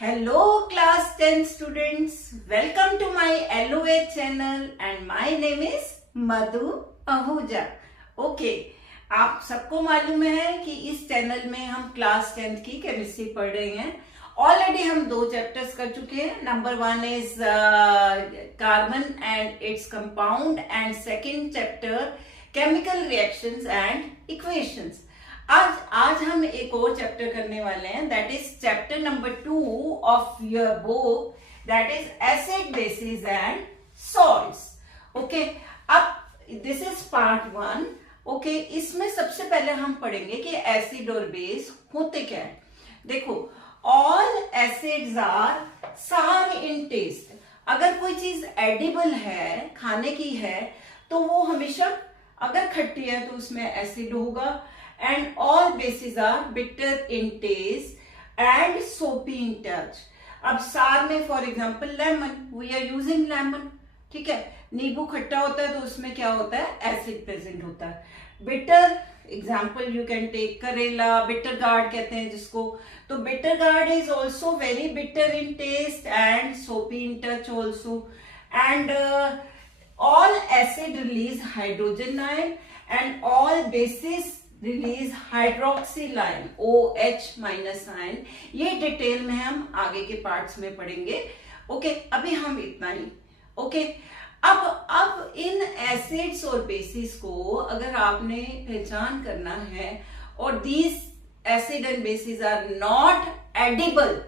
Hello class 10 students, welcome to my LOA channel and my name is Madhu Ahuja. Okay, आप सबको मालूम है कि इस चैनल में हम क्लास 10 की केमिस्ट्री पढ़ रहे हैं। ऑलरेडी हम 2 चैप्टर्स कर चुके हैं। Number 1 is carbon and its compound and second chapter chemical reactions and equations. आज हम एक और चैप्टर करने वाले हैं, that is chapter number 2 of your book, that is acid basis and salts. Okay, अब दिस इज पार्ट 1। ओके, इसमें सबसे पहले हम पढ़ेंगे कि एसिड और बेस होते क्या है। देखो, ऑल एसिड्स आर सार इन टेस्ट। अगर कोई चीज एडिबल है, खाने की है, तो वो हमेशा अगर खट्टी है तो उसमें एसिड होगा। And all bases are bitter in taste and soapy in touch. अब सार में for example lemon, we are using lemon, ठीक है। नींबू खट्टा होता है तो उसमें क्या होता है, एसिड प्रेजेंट होता है। Bitter example you can take karela, bitter gourd कहते हैं जिसको। तो bitter gourd is also very bitter in taste and soapy in touch also. And all acid release hydrogen ion and all bases release hydroxyl ion, OH- ion. ये detail में हम आगे के parts में पढ़ेंगे। ओके, अभी हम इतना ही। ओके, अब इन एसिड्स और बेसिस को अगर आपने पहचान करना है और these acid and basis are not edible,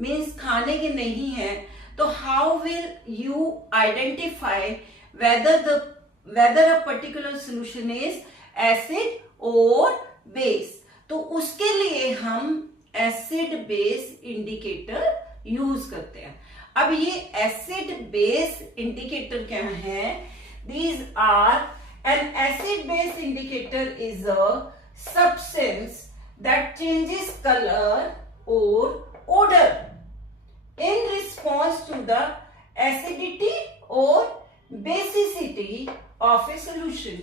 means खाने के नहीं है, तो how will you identify whether a particular solution is acid और बेस। तो उसके लिए हम एसिड बेस इंडिकेटर यूज करते हैं। अब ये एसिड बेस इंडिकेटर क्या है? These are an acid base indicator is a substance that changes colour और odour in response to the acidity और basicity of a solution.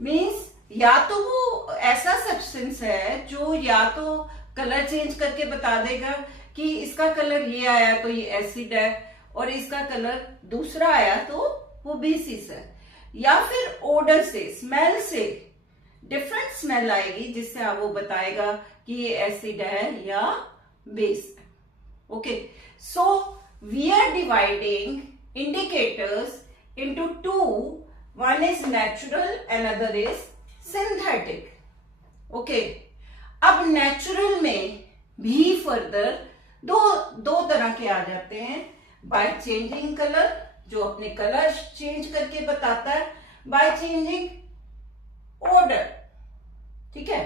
Means या तो वो ऐसा सब्सटेंस है जो या तो कलर चेंज करके बता देगा कि इसका कलर ये आया तो ये एसिड है, और इसका कलर दूसरा आया तो वो बेसिस है, या फिर ओडर से, स्मेल से डिफरेंट स्मेल आएगी जिससे आप वो बताएगा कि ये एसिड है या बेस है। Okay, so we are dividing indicators into 2, one is natural, another is synthetic. Okay, अब नेचुरल में भी फर्दर दो तरह के आ जाते हैं। बाय चेंजिंग कलर, जो अपने कलर चेंज करके बताता है, बाय चेंजिंग ऑर्डर, ठीक है,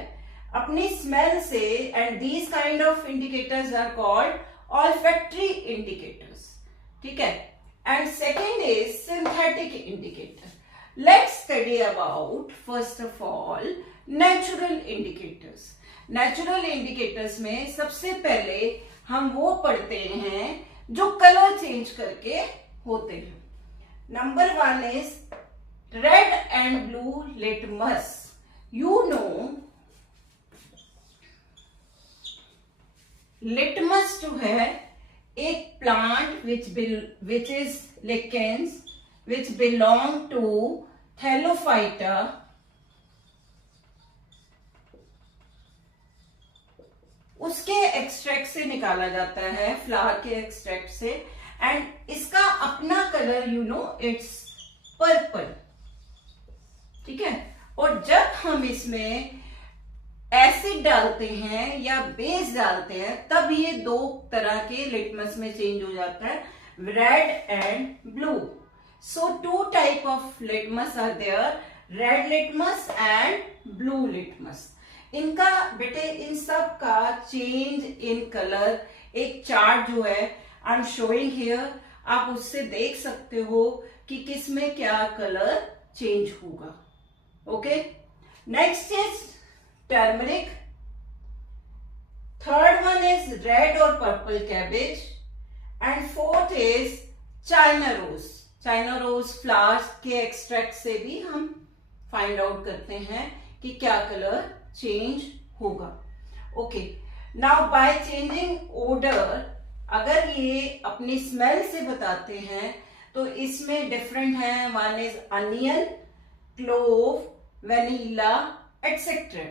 अपनी स्मेल से। And these kind of indicators are called olfactory indicators, ठीक है। And second is synthetic indicator. Let's study about first of all natural indicators. Natural indicators में सबसे पहले हम वो पढ़ते हैं जो कलर चेंज करके होते हैं। Number 1 is red and blue litmus. You know litmus जो है एक plant which is lichens which belong to Thallophyta, उसके एक्सट्रैक्ट से निकाला जाता है, फ्लावर के एक्सट्रैक्ट से। एंड इसका अपना colour you know it's purple, ठीक है। और जब हम इसमें एसिड डालते हैं या बेस डालते हैं तब ये 2 तरह के लिटमस में चेंज हो जाता है, red and blue. So 2 type of litmus are there, red litmus and blue litmus. इनका बेटे इन सब का चेंज इन कलर एक चार्ट जो है आई एम शोइंग हियर, आप उससे देख सकते हो कि किस में क्या कलर चेंज होगा। Okay, next is turmeric, third one is red और purple cabbage, and fourth is China rose. China rose flowers के एक्सट्रैक्ट से भी हम फाइंड आउट करते हैं कि क्या कलर चेंज होगा। Okay, now by changing order अगर ये अपनी स्मेल से बताते हैं तो इसमें डिफरेंट है। One is onion, clove, vanilla etcetera.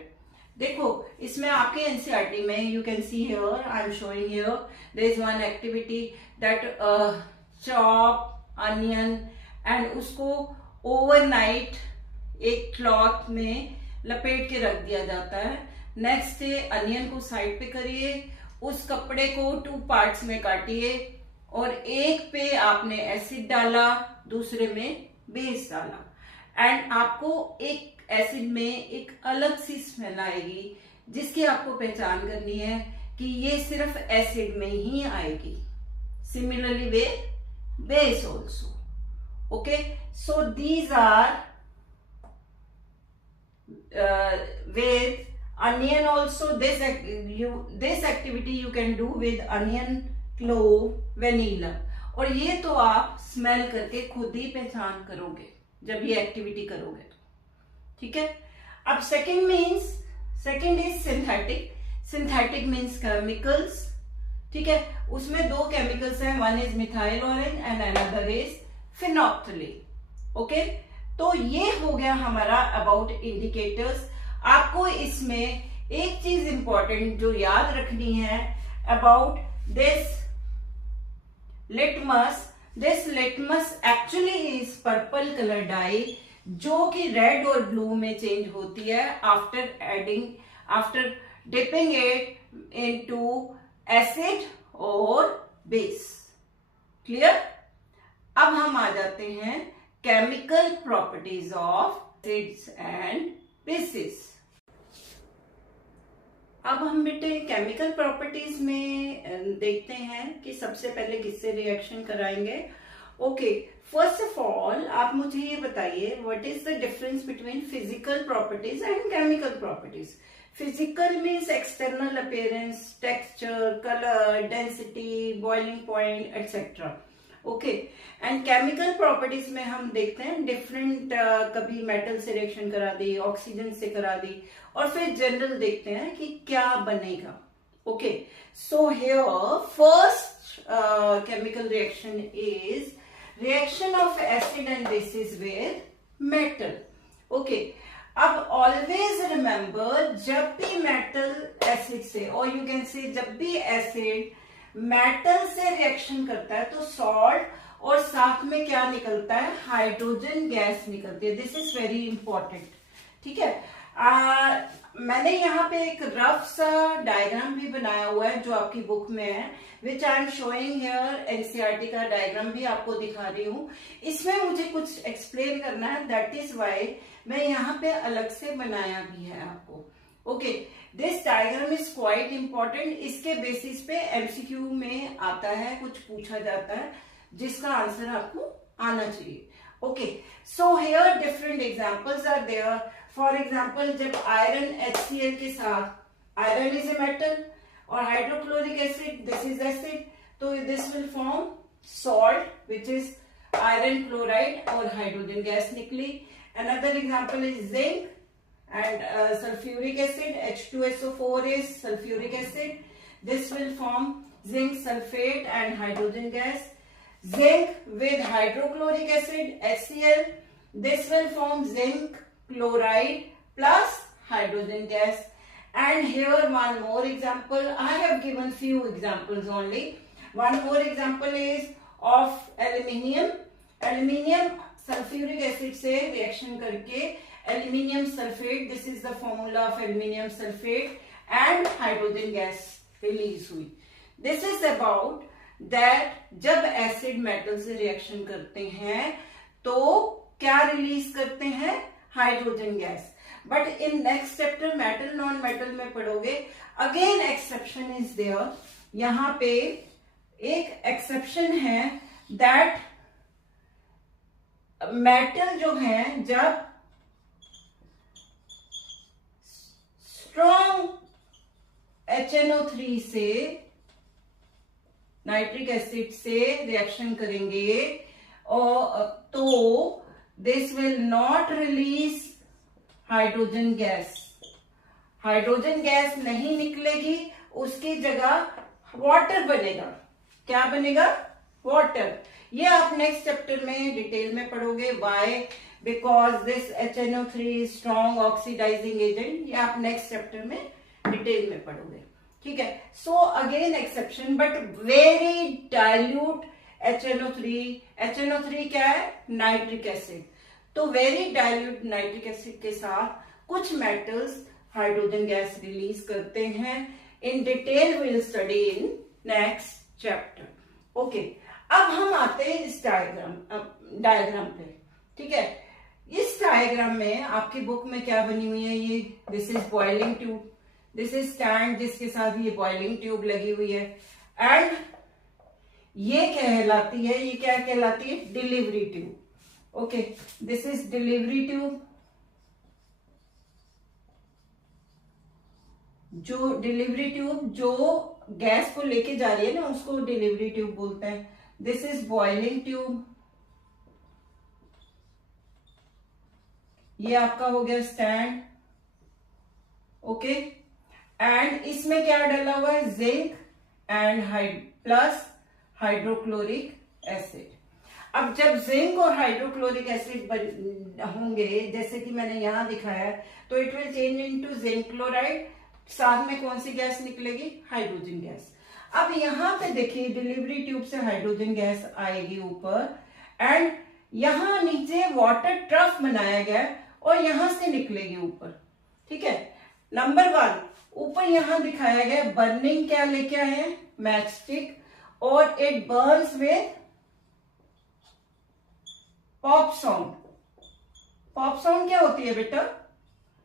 देखो इसमें आपके एनसीईआरटी में you can see here, I am showing here, there is one activity that chop onion and उसको ओवरनाइट एक क्लॉथ में लपेट के रख दिया जाता है। नेक्स्ट डे अनियन को साइड पे करिए, उस कपड़े को 2 पार्ट्स में काटिए और एक पे आपने एसिड डाला, दूसरे में बेस डाला एंड आपको एक एसिड में एक अलग सी स्मेल आएगी जिसकी आपको पहचान करनी है कि ये सिर्फ एसिड में ही आएगी। Similarly with base also. Okay, so these are with onion also, this activity you can do with onion, clove, vanilla। और ये तो आप स्मेल करके खुद ही पहचान करोगे जब ये एक्टिविटी करोगे तो, ठीक है। अब second is synthetic means chemicals, ठीक है। उसमें 2 केमिकल्स हैं, one is methyl orange and another is phenolphthalein. Okay, तो ये हो गया हमारा अबाउट इंडिकेटर्स। आपको इसमें एक चीज इंपॉर्टेंट जो याद रखनी है about this litmus actually is purple colour dye जो कि रेड और ब्लू में चेंज होती है after dipping it into acid और बेस। क्लियर? अब हम आ जाते हैं chemical properties of acids and bases। अब हम बेटे केमिकल प्रॉपर्टीज में देखते हैं कि सबसे पहले किससे रिएक्शन कराएंगे। ओके, फर्स्ट ऑफ ऑल आप मुझे ये बताइए what is the difference between physical properties and chemical properties. Physical means external appearance, texture, colour, density, boiling point etcetera. Okay, and chemical properties में हम देखते हैं डिफरेंट, कभी मेटल से रिएक्शन करा दी, ऑक्सीजन से करा दी, और फिर जनरल देखते हैं कि क्या बनेगा। Okay, so here first chemical reaction is reaction of acid and basis with metal. Okay, अब ऑलवेज रिमेंबर जब भी मेटल एसिड से, और यू कैन से जब भी एसिड मेटल से रिएक्शन करता है तो सॉल्ट और साथ में क्या निकलता है, हाइड्रोजन गैस निकलती है। दिस इज वेरी इंपॉर्टेंट, ठीक है। मैंने यहाँ पे एक रफ सा डायग्राम भी बनाया हुआ है जो आपकी बुक में है, which I am showing here. NCERT का डायग्राम भी आपको दिखा रही हूँ। इसमें मुझे कुछ एक्सप्लेन करना है, दैट इज वाई मैं यहाँ पे अलग से बनाया भी है आपको। Okay, this diagram is quite important. इसके बेसिस पे एमसीक्यू में आता है, कुछ पूछा जाता है जिसका आंसर आपको आना चाहिए। Okay, so here different examples are there. For example, जब आयरन HCl के साथ, आयरन इज ए मेटल और hydrochloric acid, this is acid, तो this will form salt which is iron chloride और हाइड्रोजन गैस निकली। Another example is zinc and sulfuric acid, H2SO4 is sulfuric acid. This will form zinc sulfate and hydrogen gas. Zinc with hydrochloric acid, HCl, this will form zinc chloride plus hydrogen gas. And here one more example, I have given few examples only. One more example is of aluminium sulfuric acid से reaction करके aluminium sulfate, this is the formula of aluminium sulfate, and hydrogen gas release हुई। This is about that जब acid metal से reaction करते हैं तो क्या release करते हैं, hydrogen gas. But in next chapter metal non metal में पढ़ोगे, अगेन एक्सेप्शन इज देयर। यहां पे एक एक्सेप्शन है दैट मेटल जो है जब स्ट्रॉन्ग HNO3 से नाइट्रिक एसिड से रिएक्शन करेंगे और तो this will not release hydrogen gas. Hydrogen gas नहीं निकलेगी, उसकी जगह वाटर बनेगा। क्या बनेगा? वाटर। ये आप नेक्स्ट चैप्टर में डिटेल में पढ़ोगे, why because this HNO3 strong oxidizing agent. ये आप नेक्स्ट चैप्टर में डिटेल में पढ़ोगे, ठीक है। So again exception, but very dilute HNO3 क्या है? Nitric acid. तो वेरी डाइल्यूट नाइट्रिक एसिड के साथ कुछ मेटल्स हाइड्रोजन गैस रिलीज करते हैं। In detail will study in next chapter. Okay, अब हम आते हैं इस डायग्राम पे, ठीक है। इस डायग्राम में आपकी बुक में क्या बनी हुई है? ये this is boiling tube, this is stand जिसके साथ ये बॉइलिंग ट्यूब लगी हुई है, एंड ये कहलाती है, ये क्या कहलाती है? Delivery tube. Okay, this is delivery tube. जो डिलीवरी ट्यूब जो गैस को लेके जा रही है ना, उसको डिलीवरी ट्यूब बोलते हैं। This is boiling tube. ये आपका हो गया स्टैंड। ओके, एंड इसमें क्या डाला हुआ है? Zinc and plus hydrochloric acid. अब जब जिंक और हाइड्रोक्लोरिक एसिड होंगे, जैसे कि मैंने यहां दिखाया, तो it will change into zinc chloride. साथ में कौन सी गैस निकलेगी? Hydrogen gas. अब यहां पे देखिए, डिलीवरी ट्यूब से हाइड्रोजन गैस आएगी ऊपर, एंड यहां नीचे वाटर ट्रफ बनाया गया और यहां से निकलेगी ऊपर, ठीक है। नंबर 1, ऊपर यहां दिखाया गया बर्निंग, क्या लेके आए हैं? मैच स्टिक, और it Burns with pop sound. Pop sound क्या होती है बेटा?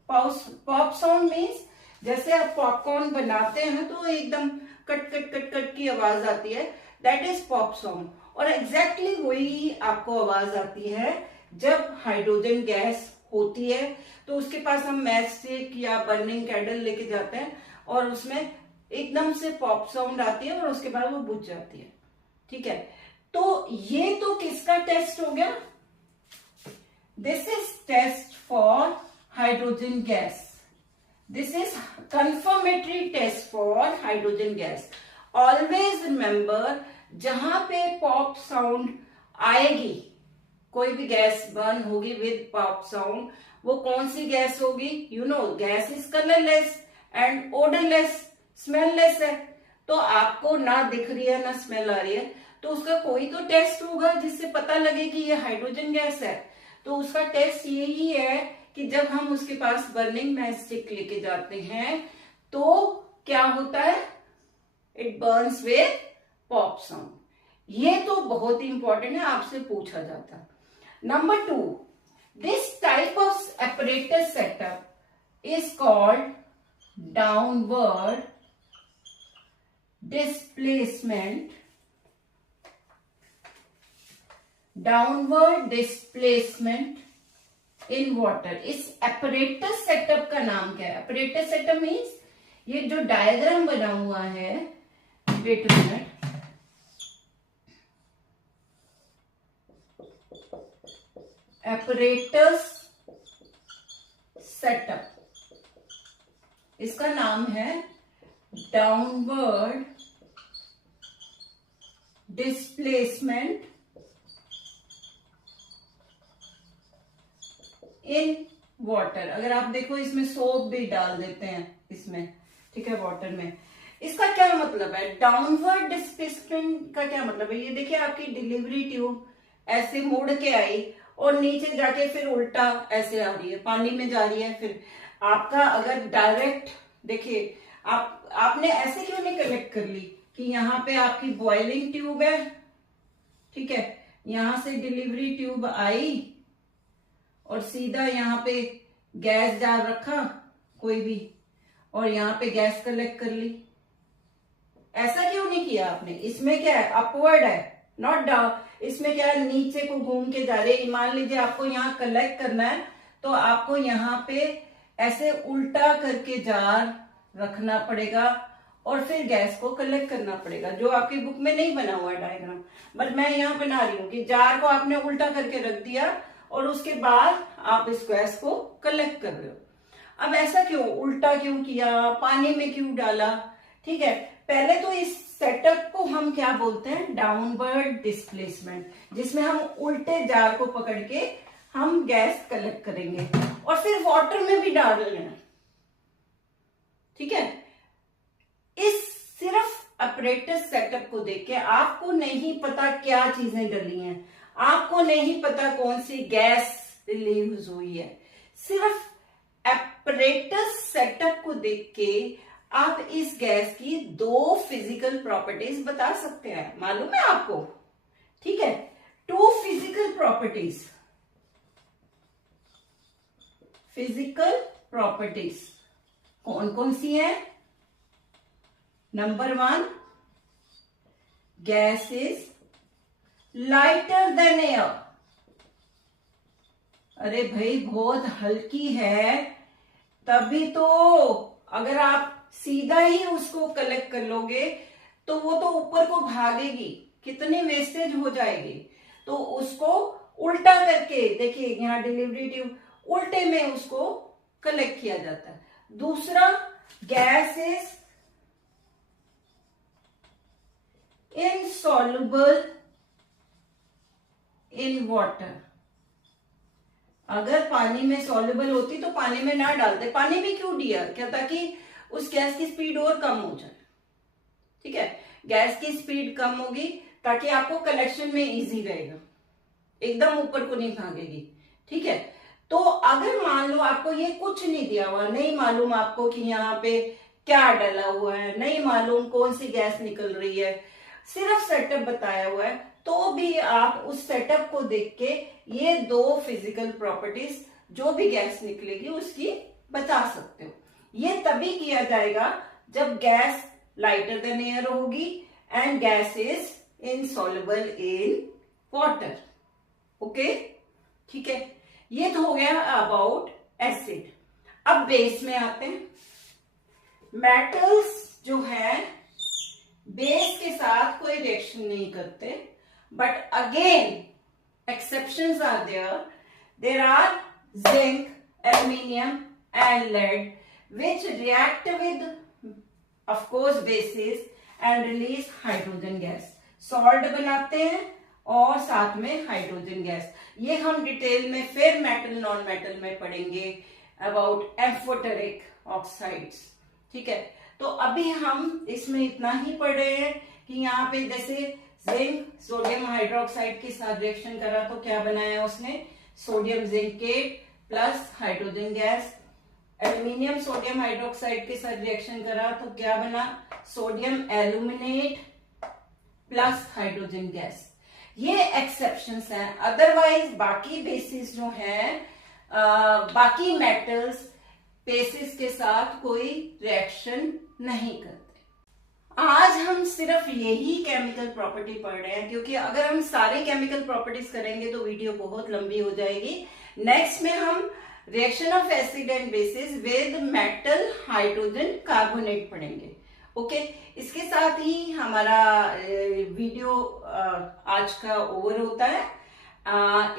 पॉप साउंड मीन्स जैसे आप पॉपकॉर्न बनाते हैं ना, तो एकदम कट कट कट कट की आवाज आती है, दैट इज पॉप साउंड। और एग्जैक्टली वही आपको आवाज आती है जब हाइड्रोजन गैस होती है, तो उसके पास हम मैच स्टिक या बर्निंग कैंडल लेके जाते हैं और उसमें एकदम से पॉप साउंड आती है और उसके बाद वो बुझ जाती है, ठीक है। तो ये तो किसका टेस्ट हो गया? This is test for hydrogen gas. This is confirmatory test for hydrogen gas. Always remember, जहां पे पॉप साउंड आएगी, कोई भी गैस बर्न होगी विद पॉप साउंड, वो कौन सी गैस होगी? You know, gas is colourless and odourless, smelless है। तो आपको ना दिख रही है ना स्मेल आ रही है, तो उसका कोई तो टेस्ट होगा जिससे पता लगे कि ये हाइड्रोजन गैस है। तो उसका टेस्ट यही है कि जब हम उसके पास बर्निंग मैच स्टिक लेके जाते हैं, तो क्या होता है? It Burns with pop sound. ये तो बहुत ही इंपॉर्टेंट है, आपसे पूछा जाता है। Number 2, this type of apparatus setup is called downward displacement. Downward displacement in water. इस apparatus सेटअप का नाम क्या है? apparatus सेटअप मीन्स ये जो डायग्राम बना हुआ है, wait a minute, apparatus setup, इसका नाम है डाउनवर्ड डिस्प्लेसमेंट इन वाटर। अगर आप देखो, इसमें सोप भी डाल देते हैं इसमें, ठीक है, वाटर में। इसका क्या मतलब है? डाउनवर्ड डिस्प्लेसमेंट का क्या मतलब है? ये देखिए, आपकी डिलीवरी ट्यूब ऐसे मुड़ के आई और नीचे जाके फिर उल्टा ऐसे आ रही है, पानी में जा रही है। फिर आपका अगर डायरेक्ट देखिए, आपने ऐसे क्यों नहीं कनेक्ट कर ली कि यहाँ पे आपकी बॉइलिंग ट्यूब है, ठीक है, यहां से डिलीवरी ट्यूब आई और सीधा यहाँ पे गैस जार रखा कोई भी, और यहाँ पे गैस कलेक्ट कर ली। ऐसा क्यों नहीं किया आपने? इसमें क्या है? अपवर्ड है, नॉट डाउन। इसमें क्या है? नीचे को घूम के जा रहे हैं। मान लीजिए आपको यहाँ कलेक्ट करना है, तो आपको यहाँ पे ऐसे उल्टा करके जार रखना पड़ेगा और फिर गैस को कलेक्ट करना पड़ेगा, जो आपकी बुक में नहीं बना हुआ है डायग्राम, बट मैं यहाँ बना रही हूँ कि जार को आपने उल्टा करके रख दिया और उसके बाद आप इस गैस को कलेक्ट कर रहे हो। अब ऐसा क्यों? उल्टा क्यों किया? पानी में क्यों डाला? ठीक है, पहले तो इस सेटअप को हम क्या बोलते हैं, डाउनवर्ड डिस्प्लेसमेंट, जिसमें हम उल्टे जार को पकड़ के हम गैस कलेक्ट करेंगे और फिर वाटर में भी डाल लेना। ठीक है, इस सिर्फ अपरेटस सेटअप को देख के आपको नहीं पता क्या चीजें डली हैं, आपको नहीं पता कौन सी गैस रिलीज हुई है, सिर्फ अपरेटस सेटअप को देख के आप इस गैस की 2 फिजिकल प्रॉपर्टीज बता सकते हैं। मालूम है आपको? ठीक है, 2 फिजिकल प्रॉपर्टीज। फिजिकल प्रॉपर्टीज कौन कौन सी है? Number 1, gas is lighter than air. अरे भाई बहुत हल्की है, तभी तो अगर आप सीधा ही उसको कलेक्ट कर लोगे तो वो तो ऊपर को भागेगी, कितनी वेस्टेज हो जाएगी। तो उसको उल्टा करके देखिए, यहां डिलीवरी ट्यूब उल्टे में उसको कलेक्ट किया जाता है। दूसरा, gas is insoluble in water. अगर पानी में सॉल्युबल होती तो पानी में ना डालते। पानी भी क्यों दिया? क्या? ताकि उस गैस की स्पीड और कम हो जाए। ठीक है, गैस की स्पीड कम होगी ताकि आपको कलेक्शन में इजी रहेगा, एकदम ऊपर को नहीं भागेगी। ठीक है, तो अगर मान लो आपको ये कुछ नहीं दिया हुआ, नहीं मालूम आपको कि यहाँ पे क्या डला हुआ है, नहीं मालूम कौन सी गैस निकल रही है, सिर्फ सेटअप बताया हुआ है, तो भी आप उस सेटअप को देख के ये 2 फिजिकल प्रॉपर्टीज जो भी गैस निकलेगी उसकी बता सकते हो। ये तभी किया जाएगा जब गैस लाइटर देन एयर होगी and gas is insoluble in water. Okay, ठीक है, ये तो हो गया अबाउट एसिड। अब बेस में आते हैं। मेटल्स जो है बेस के साथ कोई रिएक्शन नहीं करते, but again exceptions are there. There are zinc, aluminium and lead which react with, of course, bases and release hydrogen gas. Salt बनाते हैं और साथ में हाइड्रोजन गैस। ये हम डिटेल में फिर मेटल नॉन मेटल में पढ़ेंगे अबाउट एम्फोटेरिक ऑक्साइड्स। ठीक है, तो अभी हम इसमें इतना ही पढ़ रहे हैं कि यहाँ पे जैसे जिंक सोडियम हाइड्रोक्साइड के साथ रिएक्शन करा तो क्या बनाया उसने, sodium zincate plus hydrogen gas. Aluminium sodium hydroxide के साथ रिएक्शन करा तो क्या बना, sodium aluminate plus hydrogen gas. ये एक्सेप्शंस हैं, अदरवाइज बाकी बेसिस जो हैं, बाकी मेटल्स बेसिस के साथ कोई रिएक्शन नहीं करते। आज हम सिर्फ यही केमिकल प्रॉपर्टी पढ़ रहे हैं, क्योंकि अगर हम सारे केमिकल प्रॉपर्टीज करेंगे तो वीडियो बहुत लंबी हो जाएगी। नेक्स्ट में हम reaction of acid and basis with metal hydrogen carbonate पढ़ेंगे। ओके, इसके साथ ही हमारा वीडियो आज का ओवर होता है।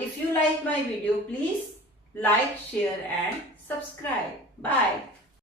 If you like my video please like, share and subscribe. Bye.